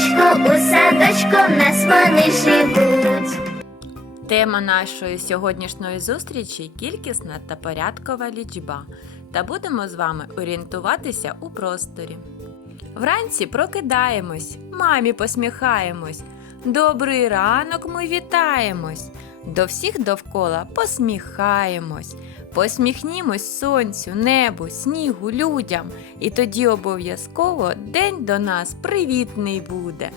садочку, у садочку нас вони живуть. Тема нашої сьогоднішньої зустрічі кількісна та порядкова лічба. Та будемо з вами орієнтуватися у просторі. Вранці прокидаємось, мамі посміхаємось. Добрий ранок ми вітаємось. До всіх довкола посміхаємось. Посміхнімось сонцю, небу, снігу, людям, і тоді обов'язково день до нас привітний буде.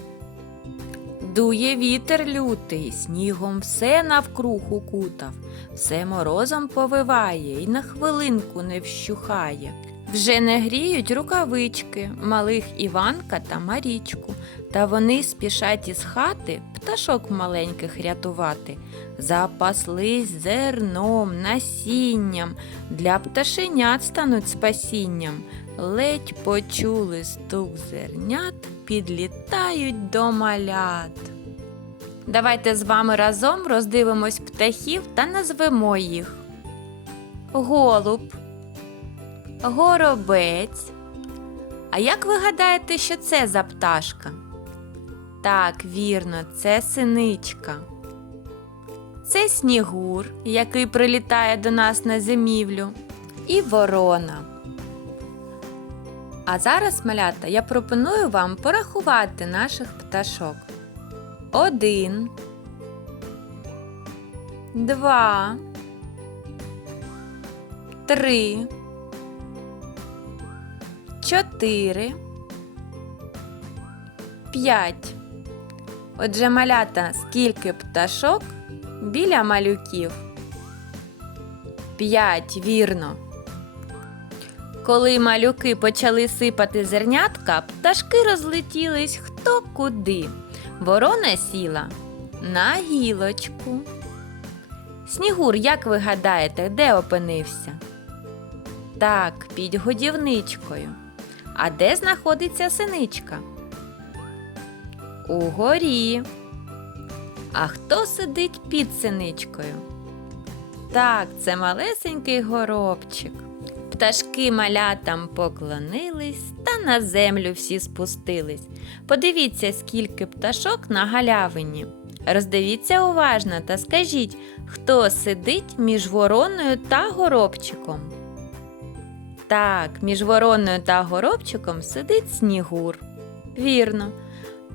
Дує вітер лютий, снігом все навкруг укутав, все морозом повиває і на хвилинку не вщухає. Вже не гріють рукавички малих Іванка та Марічку, та вони спішать із хати пташок маленьких рятувати. Запаслись зерном, насінням, для пташенят стануть спасінням. Ледь почули стук зернят, підлітають до малят. Давайте з вами разом роздивимось птахів та назвемо їх. Голуб, горобець. А як ви гадаєте, що це за пташка? Так, вірно, це синичка. Це снігур, який прилітає до нас на зимівлю, і ворона. А зараз, малята, я пропоную вам порахувати наших пташок. Один, два, три, чотири, п'ять. Отже, малята, скільки пташок біля малюків? П'ять, вірно. Коли малюки почали сипати зернятка, пташки розлетілись хто куди. Ворона сіла на гілочку. Снігур, як ви гадаєте, де опинився? Так, під годівничкою. А де знаходиться синичка? Угорі. А хто сидить під синичкою? Так, це малесенький горобчик. Пташки малятам поклонились та на землю всі спустились. Подивіться, скільки пташок на галявині. Роздивіться уважно та скажіть, хто сидить між вороною та горобчиком. Так, між вороною та горобчиком сидить снігур. Вірно.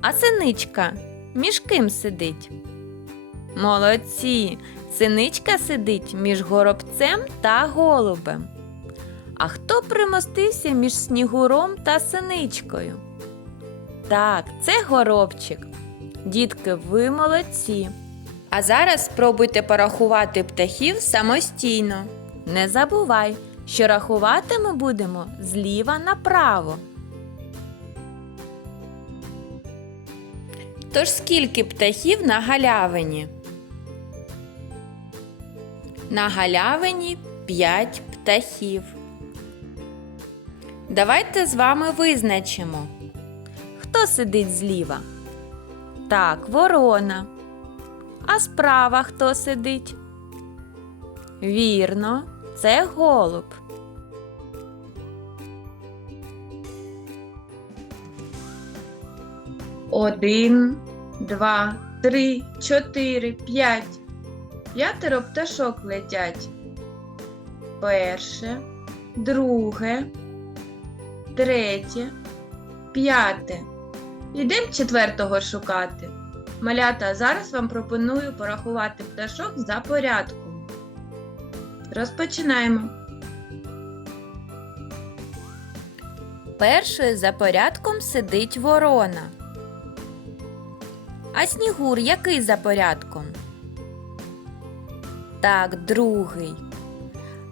А синичка між ким сидить? Молодці! Синичка сидить між горобцем та голубем. А хто примостився між снігуром та синичкою? Так, це горобчик. Дітки, ви молодці. А зараз спробуйте порахувати птахів самостійно. Не забувай, що рахувати ми будемо зліва направо. Тож скільки птахів на галявині? На галявині 5 птахів. Давайте з вами визначимо, хто сидить зліва. Так, ворона. А справа хто сидить? Вірно, це голуб. Один, два, три, чотири, п'ять. П'ятеро пташок летять. Перше, друге, третє, п'яте. Йдемо четвертого шукати. Малята, зараз вам пропоную порахувати пташок за порядком. Розпочинаємо. Першою за порядком сидить ворона. А снігур який за порядком? Так, другий.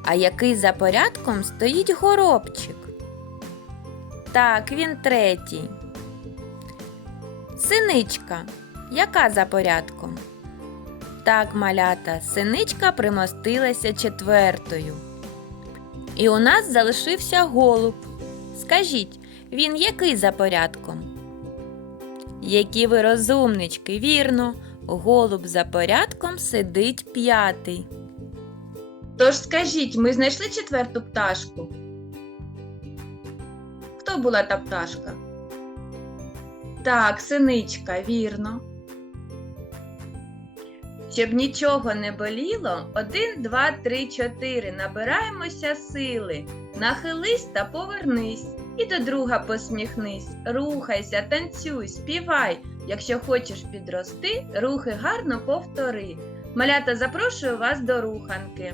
А який за порядком стоїть горобчик? Так, він третій. Синичка. Яка за порядком? Так, малята, синичка примостилася четвертою. І у нас залишився голуб. Скажіть, він який за порядком? Які ви розумнички, вірно, голуб за порядком сидить п'ятий. Тож скажіть, ми знайшли четверту пташку? Хто була та пташка? Так, синичка, вірно. Щоб нічого не боліло, один, два, три, чотири. Набираємося сили. Нахились та повернись. І до друга посміхнись. Рухайся, танцюй, співай. Якщо хочеш підрости, рухи гарно повтори. Малята, запрошую вас до руханки.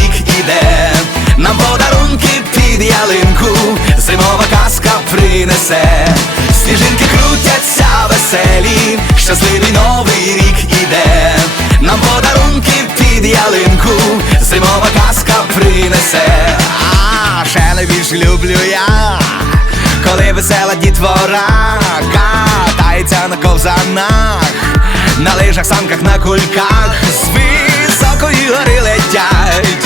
принесе, сніжинки крутяться веселі, щасливий новий рік іде, нам подарунки під ялинку, зимова казка принесе, а ще найбільше люблю я коли весела дітвора катається на ковзанах, на лижах, санках, на кульках, з високої гори летять,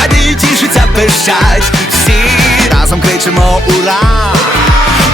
радіють, тішаться, пищать, всі разом кричимо ура!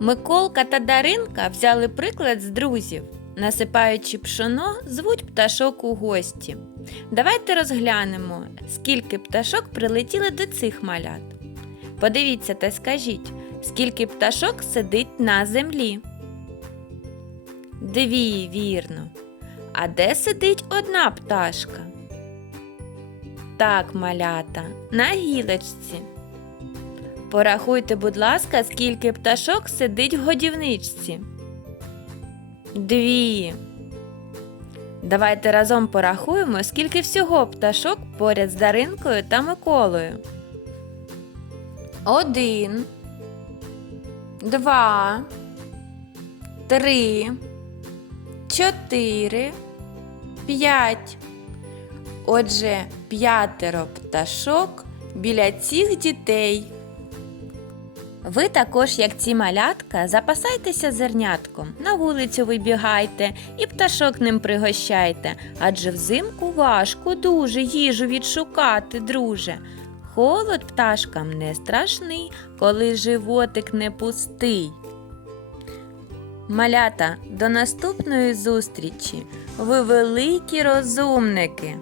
Миколка та Даринка взяли приклад з друзів. Насипаючи пшоно, звуть пташок у гості. Давайте розглянемо, скільки пташок прилетіли до цих малят. Подивіться та скажіть, скільки пташок сидить на землі. Дві, вірно. А де сидить одна пташка? Так, малята, на гілочці. Порахуйте, будь ласка, скільки пташок сидить в годівничці. Дві. Давайте разом порахуємо, скільки всього пташок поряд з Даринкою та Миколою. Один. Два. Три. Чотири. П'ять. Отже, п'ятеро пташок біля цих дітей. Ви також, як ці малятка, запасайтеся зернятком, на вулицю вибігайте і пташок ним пригощайте, адже взимку важко дуже їжу відшукати, друже. Холод пташкам не страшний, коли животик не пустий. Малята, до наступної зустрічі! Ви великі розумники!